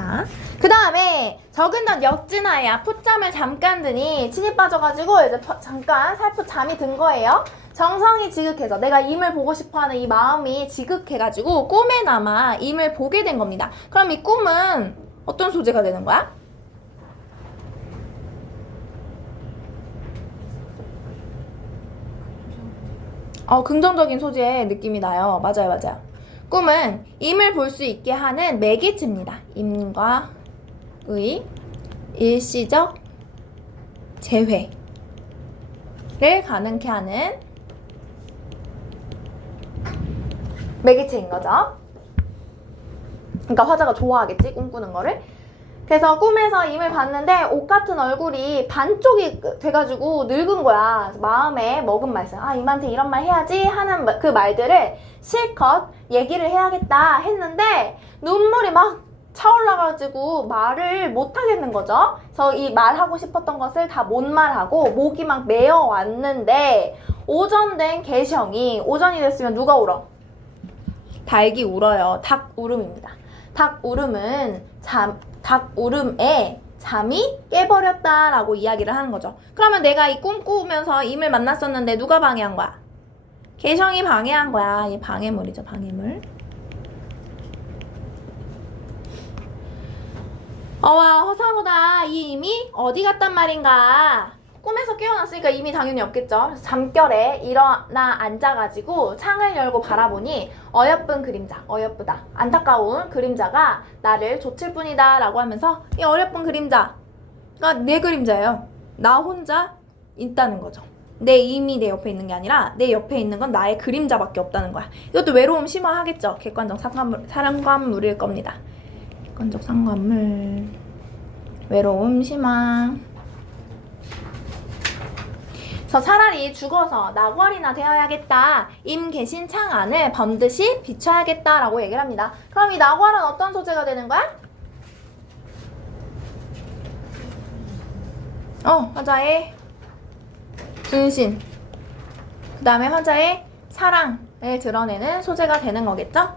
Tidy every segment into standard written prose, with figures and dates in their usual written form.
자, 그 다음에 적은 덧 역진하야 풋잠을 잠깐 드니 침이 빠져가지고 이제 잠깐 살풋 잠이 든 거예요. 정성이 지극해서 내가 임을 보고 싶어하는 이 마음이 지극해가지고 꿈에나마 임을 보게 된 겁니다. 그럼 이 꿈은 어떤 소재가 되는 거야? 긍정적인 소재의 느낌이 나요. 맞아요, 맞아요. 꿈은 임을 볼 수 있게 하는 매개체입니다. 임과 의 일시적 재회를 가능케 하는 매개체인 거죠. 그러니까 화자가 좋아하겠지, 꿈꾸는 거를. 그래서 꿈에서 임을 봤는데 옷 같은 얼굴이 반쪽이 돼가지고 늙은 거야. 마음에 먹은 말씀, 임한테 이런 말 해야지 하는 그 말들을 실컷 얘기를 해야겠다 했는데 눈물이 막 차올라가지고 말을 못 하겠는 거죠. 그래서 이 말하고 싶었던 것을 다 못 말하고 목이 막 메어 왔는데 오전된 개성이, 오전이 됐으면 누가 울어? 닭이 울어요. 닭 울음입니다. 닭 울음은 닭 울음에 잠이 깨버렸다라고 이야기를 하는 거죠. 그러면 내가 이 꿈 꾸면서 임을 만났었는데 누가 방해한 거야? 개성이 방해한 거야. 이 방해물이죠, 방해물. 어와 허사로다. 이 임이 어디 갔단 말인가? 꿈에서 깨어났으니까 임이 당연히 없겠죠. 그래서 잠결에 일어나 앉아가지고 창을 열고 바라보니 어여쁜 그림자, 어여쁘다, 안타까운 그림자가 나를 좇을 뿐이다 라고 하면서 이 어여쁜 그림자가 내 그림자예요. 나 혼자 있다는 거죠. 내 임이 내 옆에 있는 게 아니라 내 옆에 있는 건 나의 그림자밖에 없다는 거야. 이것도 외로움 심화하겠죠. 객관적 상관물일 겁니다. 객관적 상관물, 외로움 심화. 그래서 차라리 죽어서 나궐이나 되어야겠다. 임 계신 창 안을 번듯이 비춰야겠다라고 얘기를 합니다. 그럼 이 나궐은 어떤 소재가 되는 거야? 화자의 분신, 그 다음에 화자의 사랑을 드러내는 소재가 되는 거겠죠?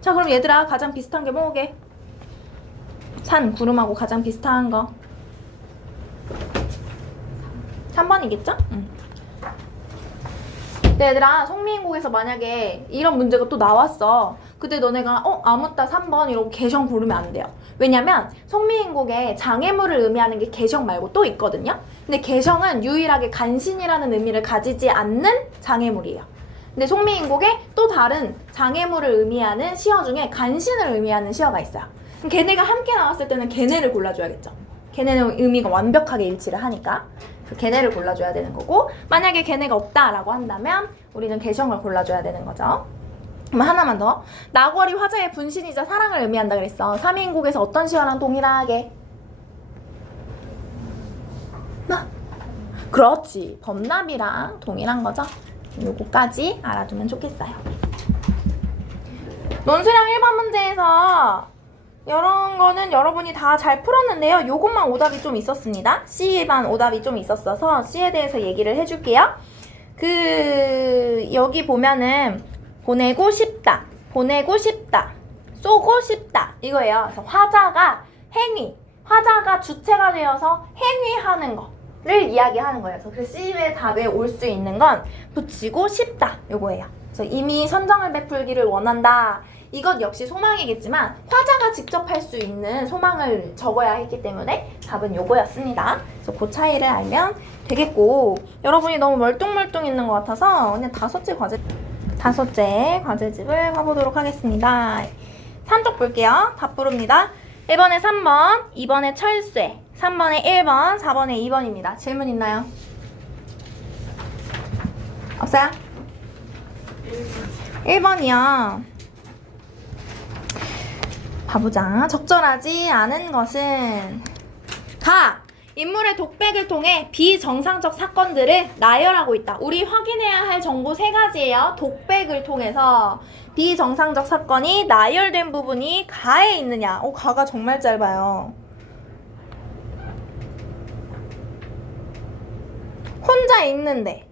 자, 그럼 얘들아, 가장 비슷한 게 뭐게? 산, 구름하고 가장 비슷한 거 3번이겠죠? 근데 얘들아, 송미인곡에서 만약에 이런 문제가 또 나왔어. 근데 너네가 아무따 3번 이러고 개성 고르면 안 돼요. 왜냐면 송미인곡에 장애물을 의미하는 게 개성 말고 또 있거든요. 근데 개성은 유일하게 간신이라는 의미를 가지지 않는 장애물이에요. 근데 송미인곡에 또 다른 장애물을 의미하는 시어 중에 간신을 의미하는 시어가 있어요. 그럼 걔네가 함께 나왔을 때는 걔네를 골라줘야겠죠. 걔네는 의미가 완벽하게 일치를 하니까 걔네를 골라줘야 되는 거고, 만약에 걔네가 없다라고 한다면 우리는 개성을 골라줘야 되는 거죠. 그럼 하나만 더. 나궐이 화자의 분신이자 사랑을 의미한다 그랬어. 3인곡에서 어떤 시어랑 동일하게? 그렇지, 범납이랑 동일한 거죠. 요거까지 알아두면 좋겠어요. 논술형 1번 문제에서 이런 거는 여러분이 다 잘 풀었는데요. 요것만 오답이 좀 있었습니다. C반 오답이 좀 있었어서 C에 대해서 얘기를 해줄게요. 여기 보면은 보내고 싶다, 보내고 싶다, 쏘고 싶다 이거예요. 그래서 화자가 화자가 주체가 되어서 행위하는 거를 이야기하는 거예요. 그래서 C의 답에 올 수 있는 건 붙이고 싶다 요거예요. 그래서 이미 선정을 베풀기를 원한다. 이것 역시 소망이겠지만 화자가 직접 할 수 있는 소망을 적어야 했기 때문에 답은 요거였습니다. 그래서 그 차이를 알면 되겠고, 여러분이 너무 멀뚱멀뚱 있는 것 같아서 그냥 다섯째 과제집을 가보도록 하겠습니다. 3쪽 볼게요. 답 부릅니다. 1번에 3번, 2번에 철쇠, 3번에 1번, 4번에 2번입니다. 질문 있나요? 없어요? 1번이요. 봐보자. 적절하지 않은 것은 인물의 독백을 통해 비정상적 사건들을 나열하고 있다. 우리 확인해야 할 정보 3가지예요. 독백을 통해서 비정상적 사건이 나열된 부분이 가에 있느냐. 가가 정말 짧아요. 혼자 있는데,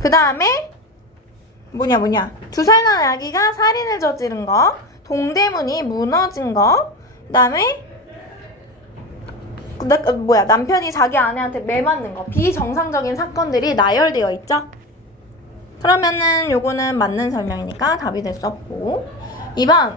그 다음에 두 살 난 아기가 살인을 저지른 거, 동대문이 무너진 거, 그다음에 남편이 자기 아내한테 매 맞는 거, 비정상적인 사건들이 나열되어 있죠. 그러면은 요거는 맞는 설명이니까 답이 될 수 없고. 2번,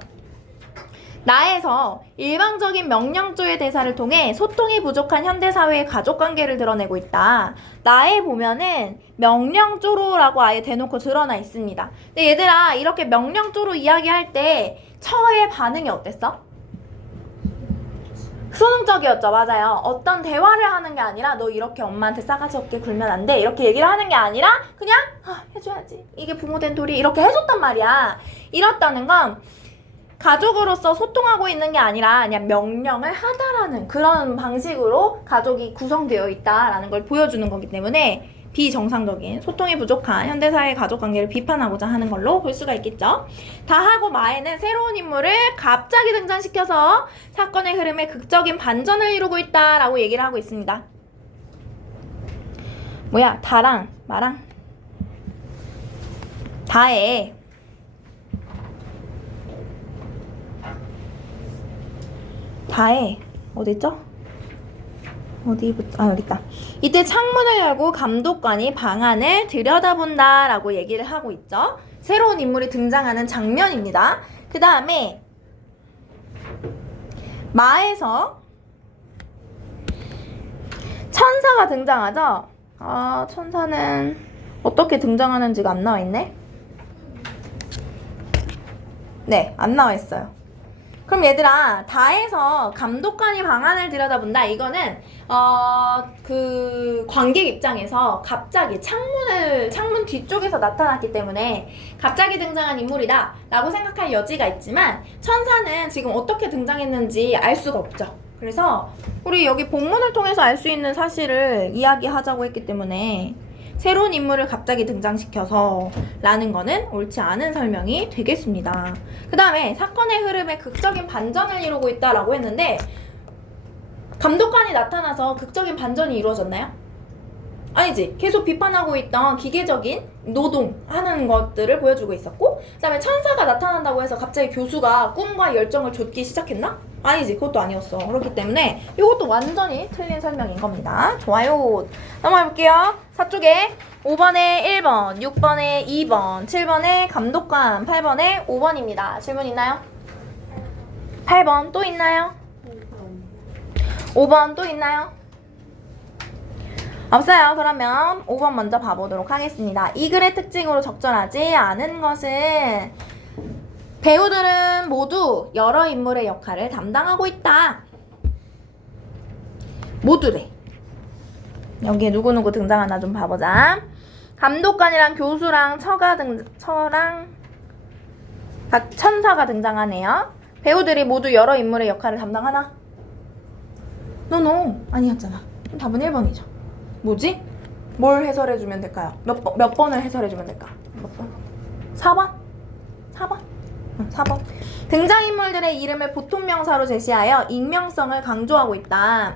나에서 일방적인 명령조의 대사를 통해 소통이 부족한 현대사회의 가족관계를 드러내고 있다. 나에 보면은 명령조로라고 아예 대놓고 드러나 있습니다. 근데 얘들아, 이렇게 명령조로 이야기할 때 처의 반응이 어땠어? 수능적이었죠. 맞아요. 어떤 대화를 하는 게 아니라 너 이렇게 엄마한테 싸가지 없게 굴면 안 돼, 이렇게 얘기를 하는 게 아니라 그냥 해줘야지, 이게 부모된 도리, 이렇게 해줬단 말이야. 이렇다는 건 가족으로서 소통하고 있는 게 아니라 그냥 명령을 하다라는 그런 방식으로 가족이 구성되어 있다라는 걸 보여주는 거기 때문에 비정상적인, 소통이 부족한 현대사회의 가족관계를 비판하고자 하는 걸로 볼 수가 있겠죠. 다하고 마에는 새로운 인물을 갑자기 등장시켜서 사건의 흐름에 극적인 반전을 이루고 있다라고 얘기를 하고 있습니다. 다랑 마랑 다에 어딨죠? 여기 있다. 이때 창문을 열고 감독관이 방안을 들여다본다 라고 얘기를 하고 있죠. 새로운 인물이 등장하는 장면입니다. 그 다음에 마에서 천사가 등장하죠. 천사는 어떻게 등장하는지가 안 나와 있네. 네, 안 나와 있어요. 그럼 얘들아, 다에서 감독관이 방안을 들여다본다. 이거는 그 관객 입장에서 갑자기 창문 뒤쪽에서 나타났기 때문에 갑자기 등장한 인물이다 라고 생각할 여지가 있지만, 천사는 지금 어떻게 등장했는지 알 수가 없죠. 그래서 우리 여기 본문을 통해서 알 수 있는 사실을 이야기하자고 했기 때문에 새로운 인물을 갑자기 등장시켜서 라는 거는 옳지 않은 설명이 되겠습니다. 그 다음에 사건의 흐름에 극적인 반전을 이루고 있다라고 했는데, 감독관이 나타나서 극적인 반전이 이루어졌나요? 아니지. 계속 비판하고 있던 기계적인 노동하는 것들을 보여주고 있었고, 그 다음에 천사가 나타난다고 해서 갑자기 교수가 꿈과 열정을 좇기 시작했나? 아니지. 그것도 아니었어. 그렇기 때문에 이것도 완전히 틀린 설명인 겁니다. 좋아요. 넘어가 볼게요. 4쪽에 5번에 1번, 6번에 2번, 7번에 감독관, 8번에 5번입니다. 질문 있나요? 8번 또 있나요? 5번 또 있나요? 없어요. 그러면 5번 먼저 봐보도록 하겠습니다. 이 글의 특징으로 적절하지 않은 것은 배우들은 모두 여러 인물의 역할을 담당하고 있다. 모두래. 여기에 누구누구 등장하나 좀 봐보자. 감독관이랑 교수랑 천사가 등장하네요. 배우들이 모두 여러 인물의 역할을 담당하나? 노노 아니었잖아. 답은 1번이죠. 뭐지? 뭘 해설해주면 될까요? 몇 번을 해설해주면 될까? 몇 번? 4번? 4번? 4번. 등장인물들의 이름을 보통명사로 제시하여 익명성을 강조하고 있다.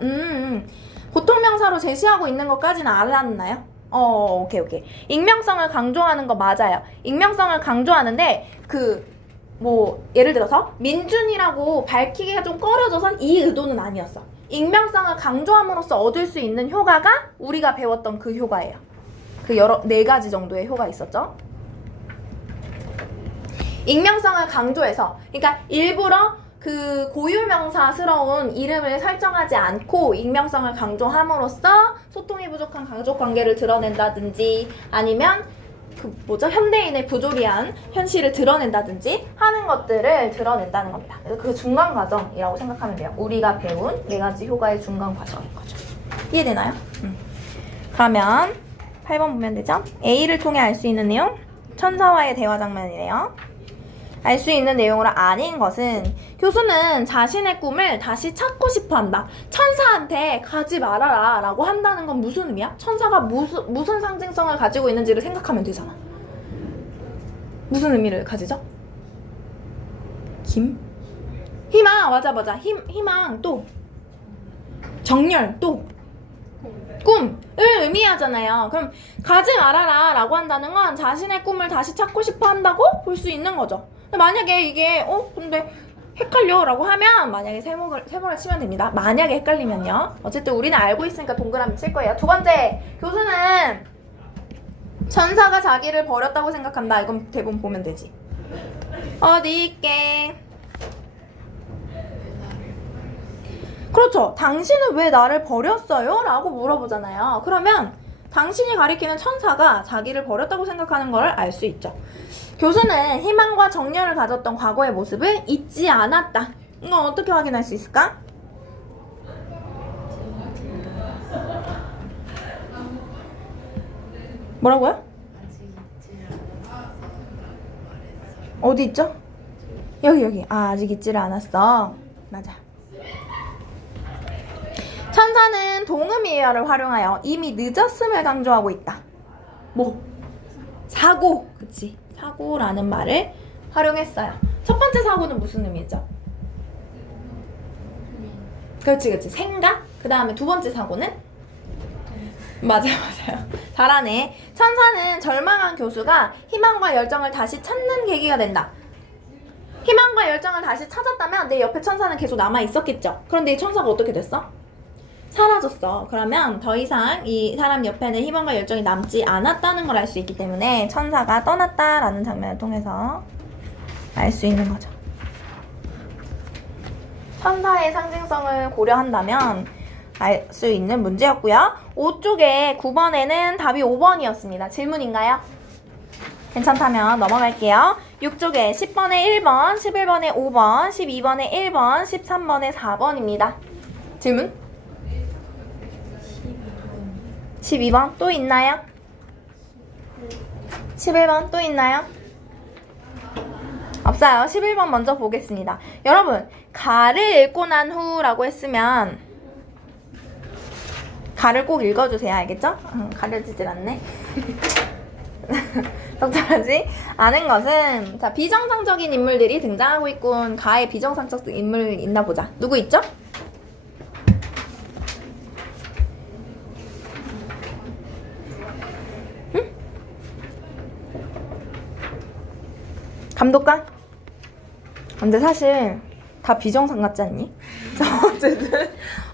보통명사로 제시하고 있는 것까지는 알았나요? 오케이. 익명성을 강조하는 거 맞아요. 익명성을 강조하는데 예를 들어서 민준이라고 밝히기가 좀 꺼려져서 이 의도는 아니었어. 익명성을 강조함으로써 얻을 수 있는 효과가 우리가 배웠던 그 효과예요. 그 4가지 정도의 효가 있었죠. 익명성을 강조해서, 그러니까 일부러 그 고유명사스러운 이름을 설정하지 않고 익명성을 강조함으로써 소통이 부족한 가족관계를 드러낸다든지, 아니면 현대인의 부조리한 현실을 드러낸다든지 하는 것들을 드러낸다는 겁니다. 그래서 그 중간 과정이라고 생각하면 돼요. 우리가 배운 4가지 효과의 중간 과정인 거죠. 이해되나요? 그러면 8번 보면 되죠? A를 통해 알 수 있는 내용, 천사와의 대화 장면이래요. 알 수 있는 내용으로 아닌 것은 교수는 자신의 꿈을 다시 찾고 싶어 한다. 천사한테 가지 말아라 라고 한다는 건 무슨 의미야? 천사가 무슨 상징성을 가지고 있는지를 생각하면 되잖아. 무슨 의미를 가지죠? 희망. 맞아. 희망 또 정열 또 꿈을 의미하잖아요. 그럼 가지 말아라 라고 한다는 건 자신의 꿈을 다시 찾고 싶어 한다고 볼 수 있는 거죠. 근데 만약에 이게 근데 헷갈려 라고 하면 만약에 세모를 치면 됩니다. 만약에 헷갈리면요. 어쨌든 우리는 알고 있으니까 동그라미 칠 거예요. 두 번째, 교수는 천사가 자기를 버렸다고 생각한다. 이건 대본 보면 되지. 어디 있게. 그렇죠. 당신은 왜 나를 버렸어요? 라고 물어보잖아요. 그러면 당신이 가리키는 천사가 자기를 버렸다고 생각하는 걸 알 수 있죠. 교수는 희망과 정열을 가졌던 과거의 모습을 잊지 않았다. 이건 어떻게 확인할 수 있을까? 뭐라고요? 어디 있죠? 여기. 아직 잊지를 않았어. 맞아. 천사는 동음이어를 활용하여 이미 늦었음을 강조하고 있다. 사고. 그치. 사고라는 말을 활용했어요. 첫 번째 사고는 무슨 의미죠? 그렇지. 생각. 그 다음에 두 번째 사고는? 맞아요. 잘하네. 천사는 절망한 교수가 희망과 열정을 다시 찾는 계기가 된다. 희망과 열정을 다시 찾았다면 내 옆에 천사는 계속 남아있었겠죠. 그런데 이 천사가 어떻게 됐어? 사라졌어. 그러면 더 이상 이 사람 옆에는 희망과 열정이 남지 않았다는 걸 알 수 있기 때문에 천사가 떠났다라는 장면을 통해서 알 수 있는 거죠. 천사의 상징성을 고려한다면 알 수 있는 문제였고요. 5쪽에 9번에는 답이 5번이었습니다. 질문인가요? 괜찮다면 넘어갈게요. 6쪽에 10번에 1번, 11번에 5번, 12번에 1번, 13번에 4번입니다. 질문? 12번 또 있나요? 11번 또 있나요? 없어요. 11번 먼저 보겠습니다. 여러분, 가를 읽고 난 후라고 했으면 가를 꼭 읽어주세요. 알겠죠? 가려지질 않네. 적절하지 않은 것은 자, 비정상적인 인물들이 등장하고 있군. 가에 비정상적 인물 있나 보자. 누구 있죠? 감독관? 근데 사실 다 비정상 같지 않니?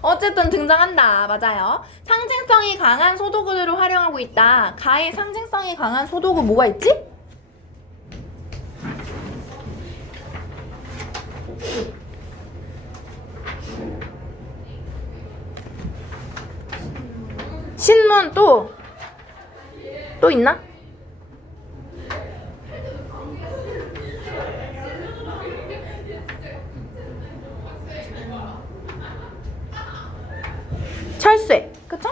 어쨌든 등장한다. 맞아요. 상징성이 강한 소도구들을 활용하고 있다. 가의 상징성이 강한 소도구 뭐가 있지? 신문 또 있나? 철쇠, 그쵸?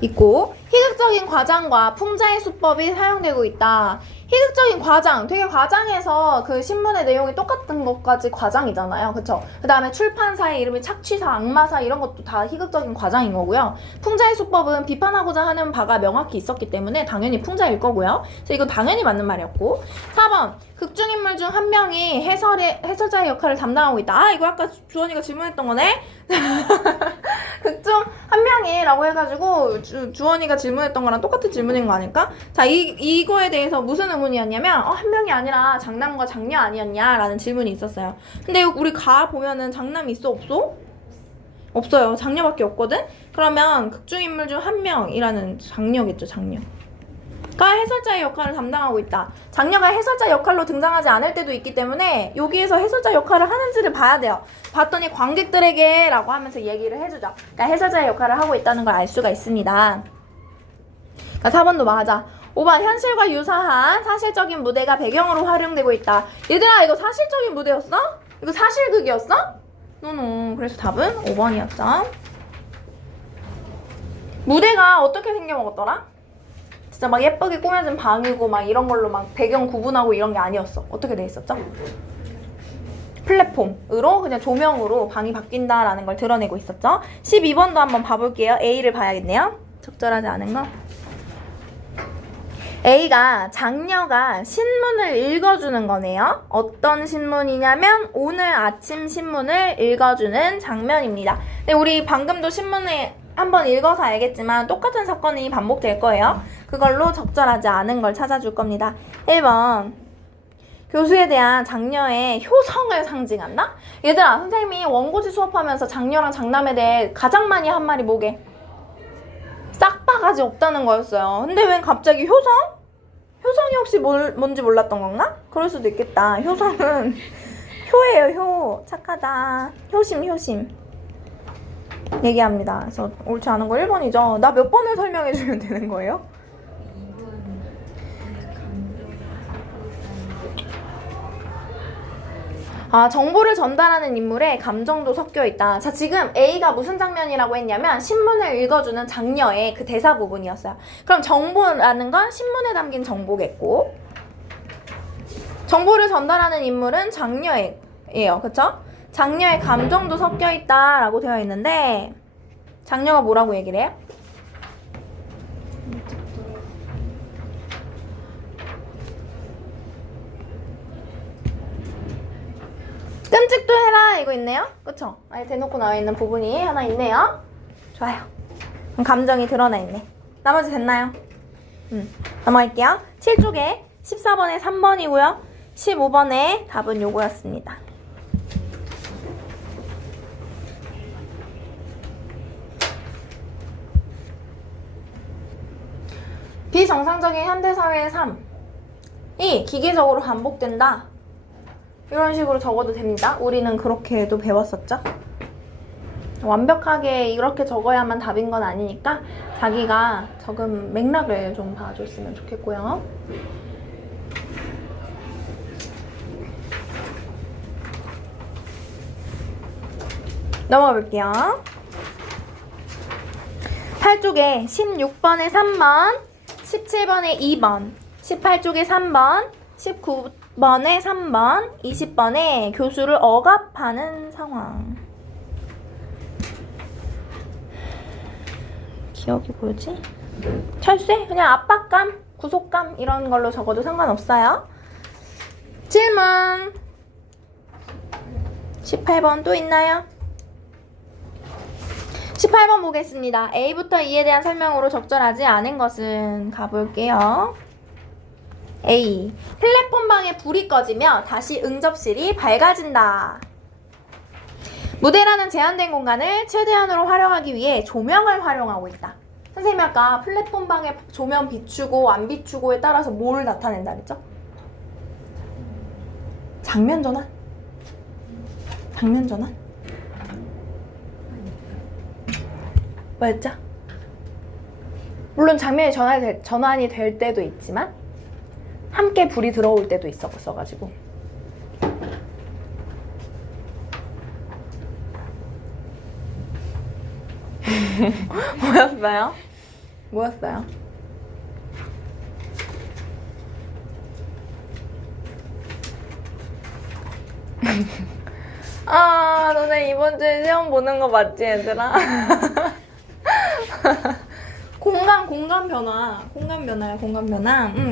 있고 희극적인 과장과 풍자의 수법이 사용되고 있다. 희극적인 과장, 되게 과장해서 그 신문의 내용이 똑같은 것까지 과장이잖아요. 그쵸? 그 다음에 출판사의 이름이 착취사, 악마사 이런 것도 다 희극적인 과장인 거고요. 풍자의 수법은 비판하고자 하는 바가 명확히 있었기 때문에 당연히 풍자일 거고요. 그래서 이건 당연히 맞는 말이었고. 4번, 극중인물 중 한 명이 해설자의 역할을 담당하고 있다. 이거 아까 주원이가 질문했던 거네? 극중 한 명이라고 해가지고 주원이가 질문했던 거랑 똑같은 질문인 거 아닐까? 자, 이거에 대해서 무슨 의문이었냐면 한 명이 아니라 장남과 장녀 아니었냐? 라는 질문이 있었어요. 근데 우리 가 보면은 장남이 있어? 없어? 없어요. 장녀밖에 없거든? 그러면 극중인물 중 한 명이라는 장녀겠죠. 장녀가 해설자의 역할을 담당하고 있다. 장녀가 해설자 역할로 등장하지 않을 때도 있기 때문에 여기에서 해설자 역할을 하는지를 봐야 돼요. 봤더니 관객들에게 라고 하면서 얘기를 해주죠. 그러니까 해설자의 역할을 하고 있다는 걸 알 수가 있습니다. 그러니까 4번도 맞아. 5번, 현실과 유사한 사실적인 무대가 배경으로 활용되고 있다. 얘들아, 이거 사실적인 무대였어? 이거 사실극이었어? 노노. 그래서 답은 5번이었죠. 무대가 어떻게 생겨먹었더라? 진짜 막 예쁘게 꾸며진 방이고 막 이런 걸로 막 배경 구분하고 이런 게 아니었어. 어떻게 돼 있었죠? 플랫폼으로 그냥 조명으로 방이 바뀐다라는 걸 드러내고 있었죠. 12번도 한번 봐볼게요. A를 봐야겠네요. 적절하지 않은 거. A가 장녀가 신문을 읽어주는 거네요. 어떤 신문이냐면 오늘 아침 신문을 읽어주는 장면입니다. 근데 우리 방금도 신문을 한번 읽어서 알겠지만 똑같은 사건이 반복될 거예요. 그걸로 적절하지 않은 걸 찾아줄 겁니다. 1번 교수에 대한 장녀의 효성을 상징한다? 얘들아, 선생님이 원고지 수업하면서 장녀랑 장남에 대해 가장 많이 한 말이 뭐게? 싹바가지 없다는 거였어요. 근데 웬 갑자기 효성? 효성이 혹시 뭔지 몰랐던 건가? 그럴 수도 있겠다. 효성은 효예요, 효. 착하다. 효심. 얘기합니다. 그래서 옳지 않은 거 1번이죠. 나 몇 번을 설명해주면 되는 거예요? 정보를 전달하는 인물에 감정도 섞여 있다. 자, 지금 A가 무슨 장면이라고 했냐면 신문을 읽어주는 장녀의 그 대사 부분이었어요. 그럼 정보라는 건 신문에 담긴 정보겠고, 정보를 전달하는 인물은 장녀예요. 그쵸? 장녀의 감정도 섞여 있다라고 되어 있는데, 장녀가 뭐라고 얘기를 해요? 끔찍도 해라 이거 있네요. 그쵸? 아예 대놓고 나와 있는 부분이 하나 있네요. 좋아요. 그럼 감정이 드러나 있네. 나머지 됐나요? 넘어갈게요. 7쪽에 14번에 3번이고요 15번에 답은 요거였습니다. 비정상적인 현대사회의 삶이 기계적으로 반복된다. 이런 식으로 적어도 됩니다. 우리는 그렇게도 배웠었죠. 완벽하게 이렇게 적어야만 답인 건 아니니까 자기가 적은 맥락을 좀 봐줬으면 좋겠고요. 넘어가 볼게요. 8쪽에 16번에 3번, 17번에 2번, 18쪽에 3번, 19번에 3번, 20번에 교수를 억압하는 상황. 기억이 뭐지? 철새? 그냥 압박감, 구속감 이런 걸로 적어도 상관없어요. 질문 18번 또 있나요? 18번 보겠습니다. A부터 E에 대한 설명으로 적절하지 않은 것은 가볼게요. A. 텔레폰방에 불이 꺼지며 다시 응접실이 밝아진다. 무대라는 제한된 공간을 최대한으로 활용하기 위해 조명을 활용하고 있다. 선생님이 아까 플랫폼방에 조명 비추고 안 비추고에 따라서 뭘 나타낸다 그랬죠? 장면 전환? 장면 전환? 뭐였죠? 물론 장면이 전환이 될 때도 있지만 함께 불이 들어올 때도 있었어가지고 뭐였어요? 뭐였어요? 너네 이번 주에 시험 보는 거 맞지, 얘들아? 공간 변화야.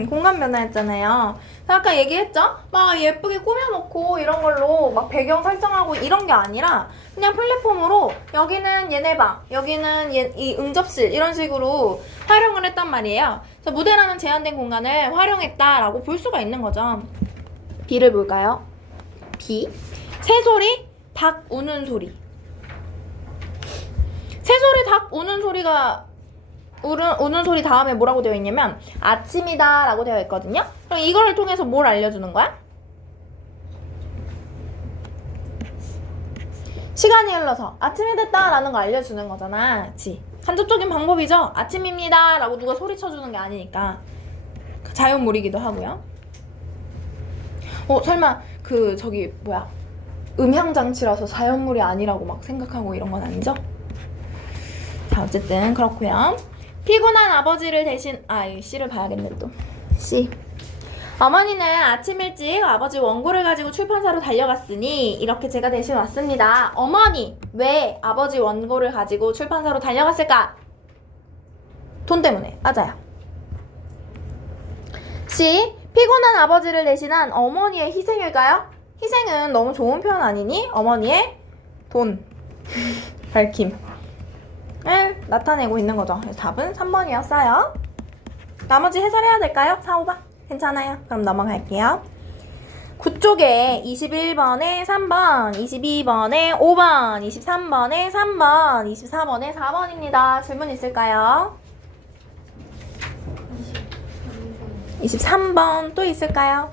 공간 변화였잖아요. 아까 얘기했죠? 막 예쁘게 꾸며놓고 이런 걸로 막 배경 설정하고 이런 게 아니라 그냥 플랫폼으로 여기는 얘네 방, 여기는 이 응접실 이런 식으로 활용을 했단 말이에요. 그래서 무대라는 제한된 공간을 활용했다라고 볼 수가 있는 거죠. B를 볼까요? B. 새소리, 닭 우는 소리. 새소리, 닭 우는 소리가 우는 소리 다음에 뭐라고 되어 있냐면 아침이다 라고 되어 있거든요. 그럼 이거를 통해서 뭘 알려주는 거야? 시간이 흘러서 아침이 됐다 라는 거 알려주는 거잖아. 그치? 간접적인 방법이죠. 아침입니다 라고 누가 소리쳐주는 게 아니니까. 자연물이기도 하고요. 설마 음향장치라서 자연물이 아니라고 막 생각하고 이런 건 아니죠? 자, 어쨌든 그렇고요. 피곤한 아버지를 대신 C를 봐야겠네 또. C. 어머니는 아침 일찍 아버지 원고를 가지고 출판사로 달려갔으니 이렇게 제가 대신 왔습니다. 어머니, 왜 아버지 원고를 가지고 출판사로 달려갔을까? 돈 때문에. 맞아요. C. 피곤한 아버지를 대신한 어머니의 희생일까요? 희생은 너무 좋은 표현 아니니? 어머니의 돈, 밝힘을 나타내고 있는 거죠. 그래서 답은 3번이었어요. 나머지 해설해야 될까요? 4, 5번? 괜찮아요. 그럼 넘어갈게요. 9쪽에 21번에 3번, 22번에 5번, 23번에 3번, 24번에 4번입니다. 질문 있을까요? 23번 또 있을까요?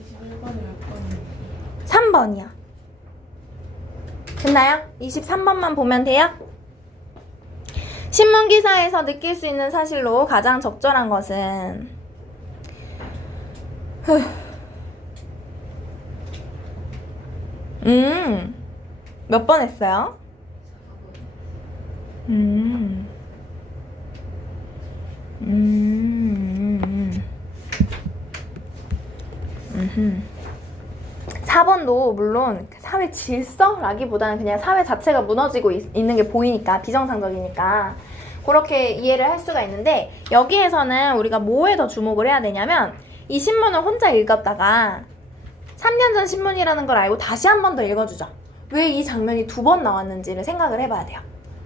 21번이 몇 번이에요? 3번이요. 됐나요? 23번만 보면 돼요? 신문기사에서 느낄 수 있는 사실로 가장 적절한 것은 몇 번 했어요? 음. 4번도 물론 사회 질서라기보다는 그냥 사회 자체가 무너지고 있는 게 보이니까 비정상적이니까 그렇게 이해를 할 수가 있는데 여기에서는 우리가 뭐에 더 주목을 해야 되냐면 이 신문을 혼자 읽었다가 3년 전 신문이라는 걸 알고 다시 한 번 더 읽어주죠. 왜 이 장면이 2번 나왔는지를 생각을 해봐야 돼요.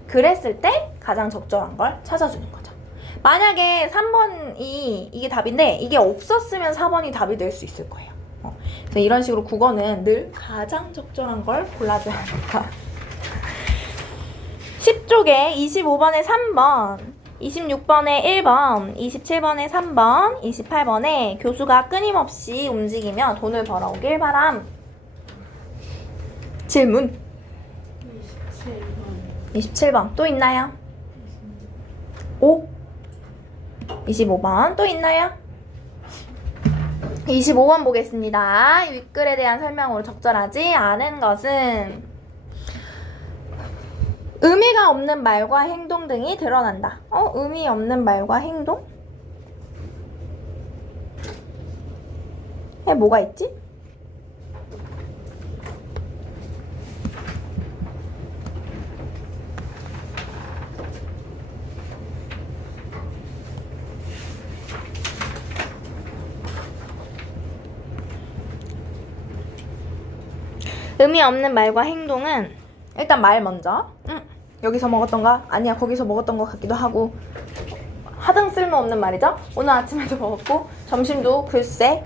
그랬을 때 가장 적절한 걸 찾아주는 거죠. 만약에 3번이 이게 답인데 이게 없었으면 4번이 답이 될 수 있을 거예요. 그래서 이런 식으로 국어는 늘 가장 적절한 걸 골라줘야 합니다. 10쪽에 25번에 3번, 26번에 1번, 27번에 3번, 28번에 교수가 끊임없이 움직이며 돈을 벌어오길 바람. 질문. 27번 또 있나요? 5. 25번 또 있나요? 25번 보겠습니다. 윗글에 대한 설명으로 적절하지 않은 것은 의미가 없는 말과 행동 등이 드러난다. 의미 없는 말과 행동? 뭐가 있지? 의미 없는 말과 행동은 일단 말 먼저 여기서 먹었던 거 아니야 거기서 먹었던 것 같기도 하고 하등 쓸모없는 말이죠. 오늘 아침에도 먹었고 점심도 글쎄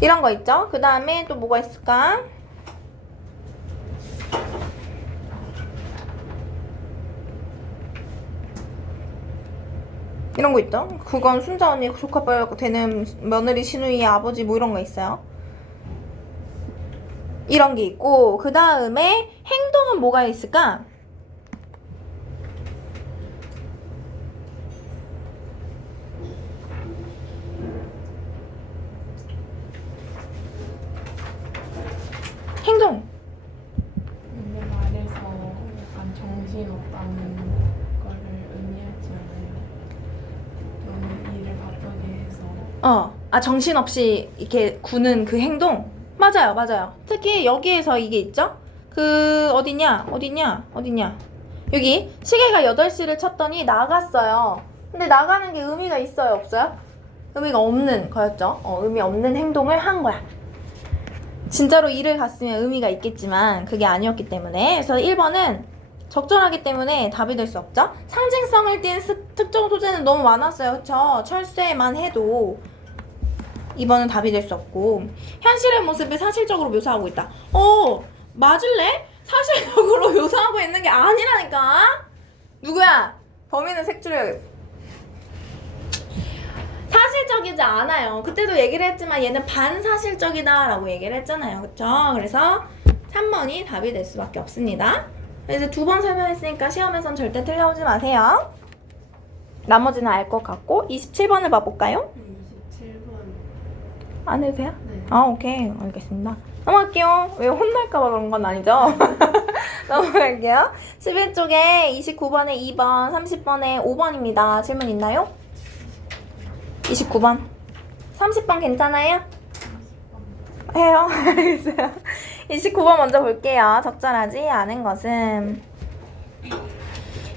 이런 거 있죠. 그 다음에 또 뭐가 있을까? 이런 거 있죠. 그건 순자 언니 조카뻘 되는 며느리 시누이의 아버지 뭐 이런 거 있어요. 이런 게 있고 그 다음에 행동은 뭐가 있을까? 행동. 근데 말에서 약간 정신없다는 거를 의미하지 않아요. 너무 일을 바쁘게 해서. 정신없이 이렇게 구는 그 행동? 맞아요. 특히 여기에서 이게 있죠? 어디냐? 여기 시계가 8시를 쳤더니 나갔어요. 근데 나가는 게 의미가 있어요? 없어요? 의미가 없는 거였죠? 의미 없는 행동을 한 거야. 진짜로 일을 갔으면 의미가 있겠지만 그게 아니었기 때문에 그래서 1번은 적절하기 때문에 답이 될 수 없죠? 상징성을 띤 특정 소재는 너무 많았어요. 그쵸? 철새만 해도 2번은 답이 될 수 없고 현실의 모습을 사실적으로 묘사하고 있다. 맞을래? 사실적으로 묘사하고 있는 게 아니라니까. 누구야? 범인은 색출해야겠어. 사실적이지 않아요. 그때도 얘기를 했지만 얘는 반사실적이다 라고 얘기를 했잖아요. 그쵸? 그래서 3번이 답이 될 수밖에 없습니다. 이제 2번 설명했으니까 시험에선 절대 틀려오지 마세요. 나머지는 알 것 같고 27번을 봐볼까요? 27번. 안 해도 돼요? 네. 오케이. 알겠습니다. 넘어갈게요. 왜 혼날까봐 그런 건 아니죠? 넘어갈게요. 11쪽에 29번에 2번, 30번에 5번입니다. 질문 있나요? 29번. 30번 괜찮아요? 해요. 알겠어요. 29번 먼저 볼게요. 적절하지 않은 것은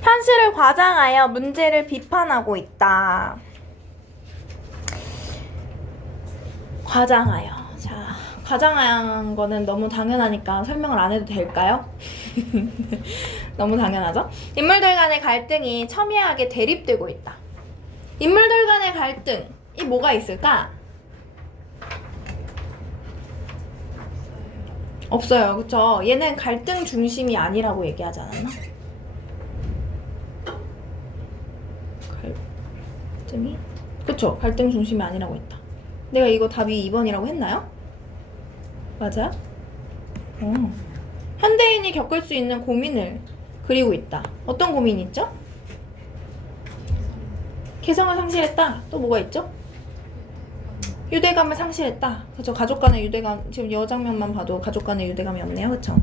현실을 과장하여 문제를 비판하고 있다. 과장하여. 자, 과장한 거는 너무 당연하니까 설명을 안 해도 될까요? 너무 당연하죠? 인물들 간의 갈등이 첨예하게 대립되고 있다. 인물들 간의 갈등이 뭐가 있을까? 없어요. 그쵸? 얘는 갈등 중심이 아니라고 얘기하지 않았나? 갈등이? 그쵸? 갈등 중심이 아니라고 했다. 내가 이거 답이 2번이라고 했나요? 맞아요? 현대인이 겪을 수 있는 고민을 그리고 있다. 어떤 고민이 있죠? 개성을 상실했다. 또 뭐가 있죠? 유대감을 상실했다. 그쵸? 가족 간의 유대감. 지금 여 장면만 봐도 가족 간의 유대감이 없네요. 그쵸?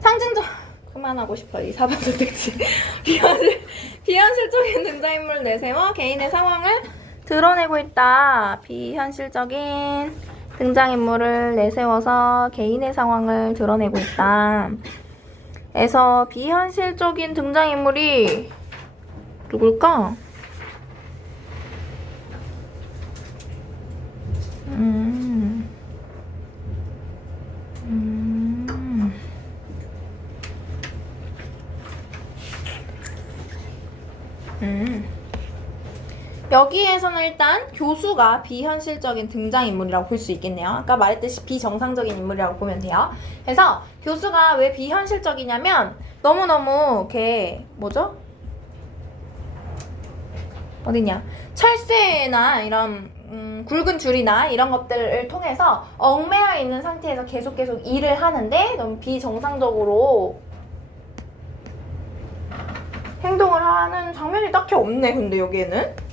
상징적 그만하고 싶어요. 이 4번 선택지. 비현실적인 등장인물 내세워 개인의 상황을 드러내고 있다. 비현실적인 등장인물을 내세워서 개인의 상황을 드러내고 있다. 에서 비현실적인 등장인물이 누굴까? 여기에서는 일단 교수가 비현실적인 등장인물이라고 볼 수 있겠네요. 아까 말했듯이 비정상적인 인물이라고 보면 돼요. 그래서 교수가 왜 비현실적이냐면 너무너무 걔 뭐죠? 어디냐? 철새나 이런 굵은 줄이나 이런 것들을 통해서 얽매여 있는 상태에서 계속 일을 하는데 너무 비정상적으로 행동을 하는 장면이 딱히 없네. 근데 여기에는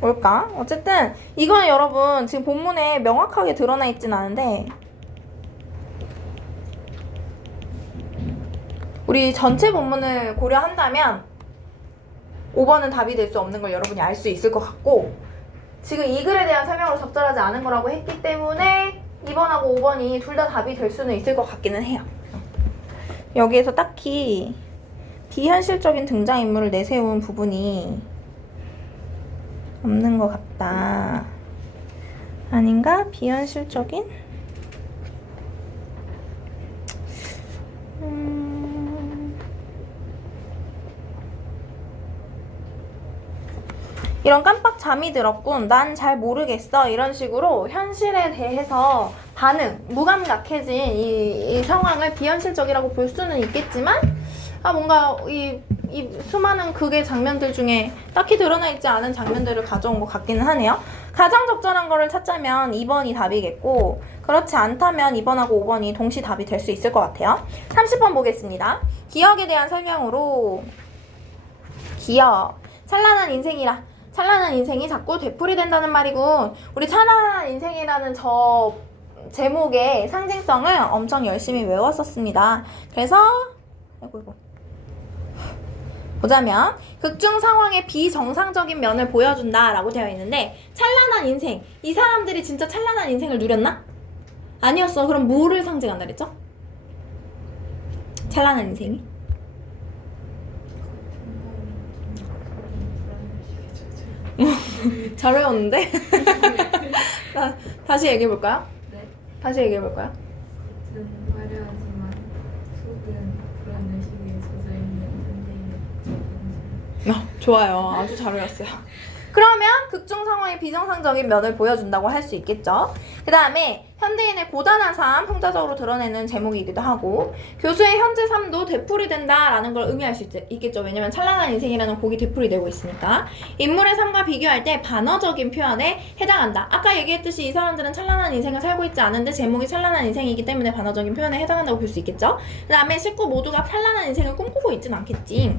뭘까? 어쨌든 이거는 여러분 지금 본문에 명확하게 드러나 있진 않은데 우리 전체 본문을 고려한다면 5번은 답이 될 수 없는 걸 여러분이 알 수 있을 것 같고 지금 이 글에 대한 설명으로 적절하지 않은 거라고 했기 때문에 2번하고 5번이 둘 다 답이 될 수는 있을 것 같기는 해요. 여기에서 딱히 비현실적인 등장인물을 내세운 부분이 없는 것 같다. 아닌가? 비현실적인? 이런 깜빡 잠이 들었군. 난 잘 모르겠어. 이런 식으로 현실에 대해서 반응, 무감각해진 이 상황을 비현실적이라고 볼 수는 있겠지만 뭔가 이 수많은 극의 장면들 중에 딱히 드러나 있지 않은 장면들을 가져온 것 같기는 하네요. 가장 적절한 거를 찾자면 2번이 답이겠고 그렇지 않다면 2번하고 5번이 동시 답이 될 수 있을 것 같아요. 30번 보겠습니다. 기억에 대한 설명으로 기억, 찬란한 인생이라 찬란한 인생이 자꾸 되풀이된다는 말이군. 우리 찬란한 인생이라는 저 제목의 상징성을 엄청 열심히 외웠었습니다. 그래서 보자면 극중 상황의 비정상적인 면을 보여준다 라고 되어 있는데 찬란한 인생, 이 사람들이 진짜 찬란한 인생을 누렸나? 아니었어. 그럼 뭐를 상징한다 그랬죠? 찬란한 인생이? 잘 외웠는데? 다시 얘기해볼까요? 네. 다시 얘기해볼까요? 겉은 화려하지만 속은 그런 의식에 젖어있는 현대인의 좋아요. 아주 잘 외웠어요. 그러면 극중 상황의 비정상적인 면을 보여준다고 할 수 있겠죠. 그 다음에 현대인의 고단한 삶 풍자적으로 드러내는 제목이기도 하고 교수의 현재 삶도 되풀이된다라는 걸 의미할 수 있겠죠. 왜냐면 찬란한 인생이라는 곡이 되풀이되고 있으니까. 인물의 삶과 비교할 때 반어적인 표현에 해당한다. 아까 얘기했듯이 이 사람들은 찬란한 인생을 살고 있지 않은데 제목이 찬란한 인생이기 때문에 반어적인 표현에 해당한다고 볼 수 있겠죠. 그 다음에 식구 모두가 찬란한 인생을 꿈꾸고 있진 않겠지.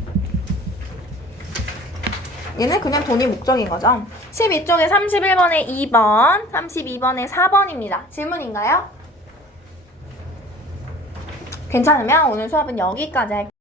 얘는 그냥 돈이 목적인 거죠. 12쪽에 31번에 2번, 32번에 4번입니다. 질문인가요? 괜찮으면 오늘 수업은 여기까지 할게요.